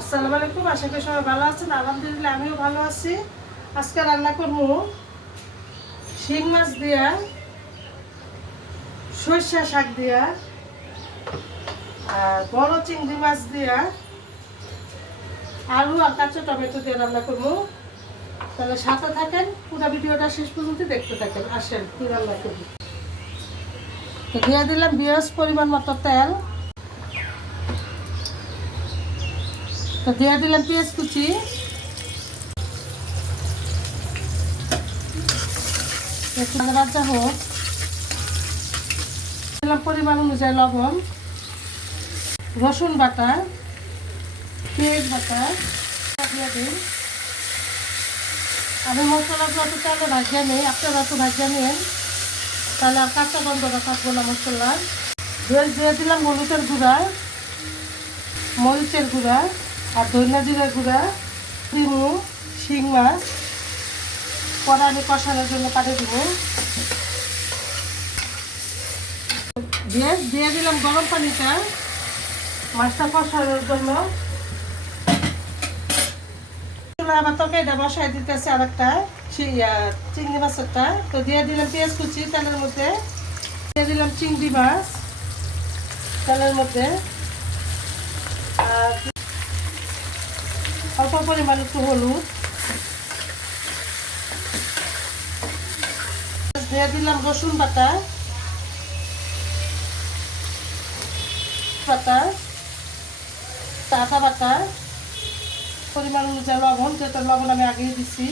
আসসালামু আলাইকুম। আশা করি সবাই ভালো আছেন। আলহামদুলিল্লাহ আমিও ভালো আছি। আজকে রান্না করবো শিং মাছ দিয়া, সরিষা শাক দিয়া, আর বড় চিংড়ি মাছ দিয়া, আলু আর কাঁচা টমেটো দিয়ে রান্না করবো। তাহলে সাথে থাকেন, পুরো ভিডিওটা শেষ পর্যন্ত দেখতে থাকেন। আসেন কি রান্না করবো। তো দিয়ে দিলাম পেঁয়াজ পরিমাণ মতো তেল। তো দিয়ে দিলাম পেঁয়াজ কুচি, একটু ভাজা হোক। দিলাম পরিমাণ অনুযায়ী লবণ, রসুন বাটা, পেঁয়াজ বাটা দিয়ে দিন। আমি মশলাগুলো তো তেলে ভাজিয়ে নিই, আপনারা তো ভাজিয়ে নিন, তাহলে আর কাঁচা গন্ধটা থাকবো না মশলার। দিয়ে দিলাম হলুদের গুঁড়া, মরিচের গুঁড়া আর ধনিয়া জিরার গুঁড়া। দিমু শিং মাছ, পরে আমি কষানোর জন্য পাঠিয়ে দিব। দিয়ে দিলাম গরম পানিটা মাছটা কষানোর জন্য। আবার তরকারিটা বসাই দিতেছে আর একটা চিংড়ি মাছেরটা। তো দিয়ে দিলাম পেঁয়াজ কুচি তেলের মধ্যে, দিয়ে দিলাম চিংড়ি মাছ তেলের মধ্যে, আর অল্প পরিমাণ একটু হলুদ দিয়ে দিলাম, রসুন বাটা বাটা, আদা বাটা, পরিমাণ অনুযায়ী লবণ, যেটা লবণ আমি আগেই দিছি,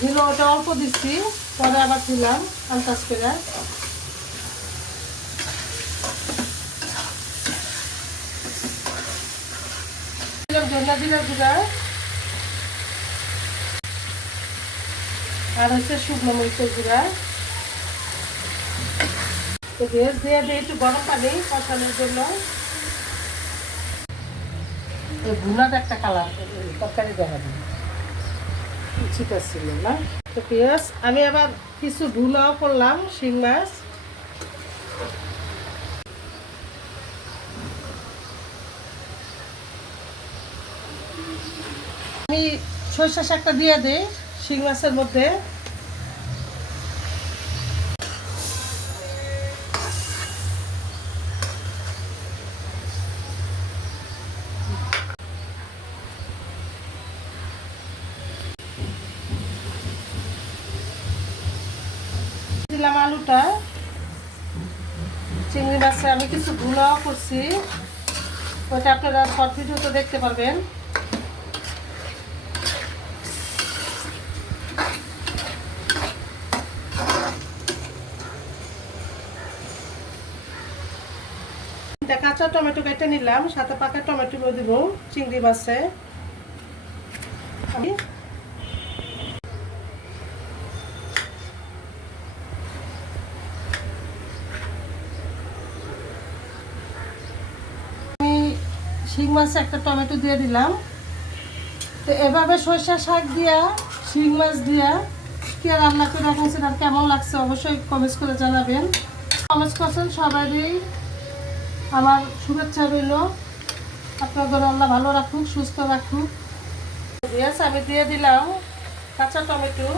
দিল ওটা অল্প দিচ্ছি, পরে আবার দিলাম আন্দাজ করে। দিলাম ধনিয়া জিরার গুঁড়া আর হচ্ছে শুকনো মরিচের গুঁড়া। তো গ্যাস দিয়ে দিয়ে একটু গরম পানি কষানোর জন্য। ভুনাটা একটা কালার তরকারি দেখা দিই ঠিক আছে না। তো পেঁয়াজ আমি আবার কিছু ভুনাও করলাম শিং মাছ। আমি সরিষা শাকটা দিয়ে দিই শিং মাছের মধ্যে। দিলাম আলুটা, চিংড়ি মাছে আমি কিছু ভুনাও করছি, ওটা আপনারা শর্ট ভিডিওতে দেখতে পারবেন। কাঁচা টমেটো কেটে নিলাম, সাথে পাকা টমেটো দিব চিংড়ি মাছে। আমি শিং মাছে একটা টমেটো দিয়ে দিলাম। তো এভাবে সরিষা শাক দিয়া শিং মাছ দিয়া কে রান্না করে রাখছেন আর কেমন লাগছে অবশ্যই কমেন্টস করে জানাবেন। কমেন্টস করছেন সবারই আমার শুভেচ্ছা রইল। আপনাদের আল্লাহ ভালো রাখুক, সুস্থ রাখুক। আমি দিয়ে দিলাম কাঁচা টমেটো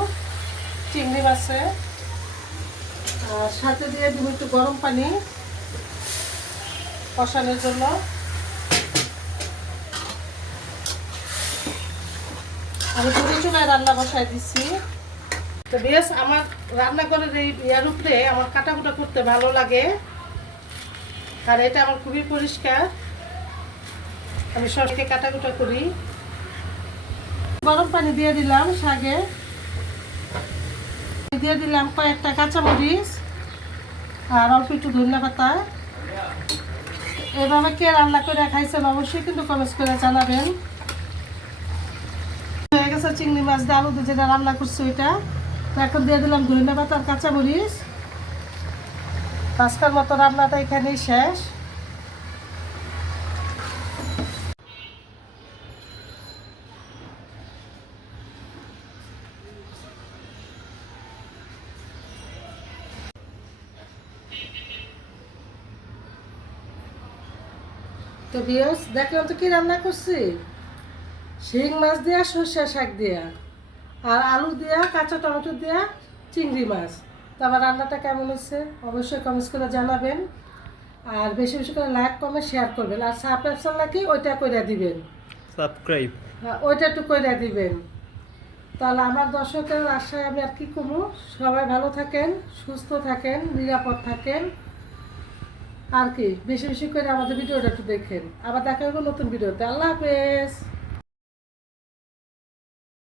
চিংড়ি মাছে, আর সাথে দিয়ে দিব একটু গরম পানি কষানোর জন্য। আমি পুরো চুলায় রান্না বসাই দিচ্ছি। তো বেশ আমার রান্নাঘরের এই ইয়ার উপরে আমার কাটাকুটা করতে ভালো লাগে, আর এটা আমার খুবই পরিষ্কার, আমি সবকে কাটাকুটা করি। গরম পানি দিয়ে দিলাম শাকে, দিয়ে দিলাম কয়েকটা কাঁচামরিচ আর অল্প একটু ধনিয়া পাতা। এভাবে কে রান্না করে খাইছেন অবশ্যই কিন্তু কমেন্টস করে জানাবেন। হয়ে গেছে চিংড়ি মাছ দিয়ে আলু দিয়ে যেটা রান্না করছি ওইটা। তো এখন দিয়ে দিলাম ধনিয়া পাতা আর কাঁচামরিচ। আজকের মতো রান্নাটা এখানেই শেষ। তো বিয়স দেখলাম তো কি রান্না করছি, শিং মাছ দিয়া সর্ষে শাক দিয়া আর আলু দিয়া কাঁচা টমেটো দিয়া চিংড়ি মাছ। তো আমার রান্নাটা কেমন হয়েছে অবশ্যই কমেন্টস করে জানাবেন, আর বেশি বেশি করে লাইক কমেন্ট শেয়ার করবেন, আর সাবস্ক্রাইব নাকি ওইটা করে দিবেন, সাবস্ক্রাইব। হ্যাঁ ওইটা একটু করে দিবেন। তাহলে আমার দর্শকের আশায় আমি আর কি করবো, সবাই ভালো থাকেন, সুস্থ থাকেন, নিরাপদ থাকেন, আর কি বেশি বেশি করে আমাদের ভিডিওটা একটু দেখেন। আবার দেখা হবে নতুন ভিডিওতে। আল্লাহ হাফেজ।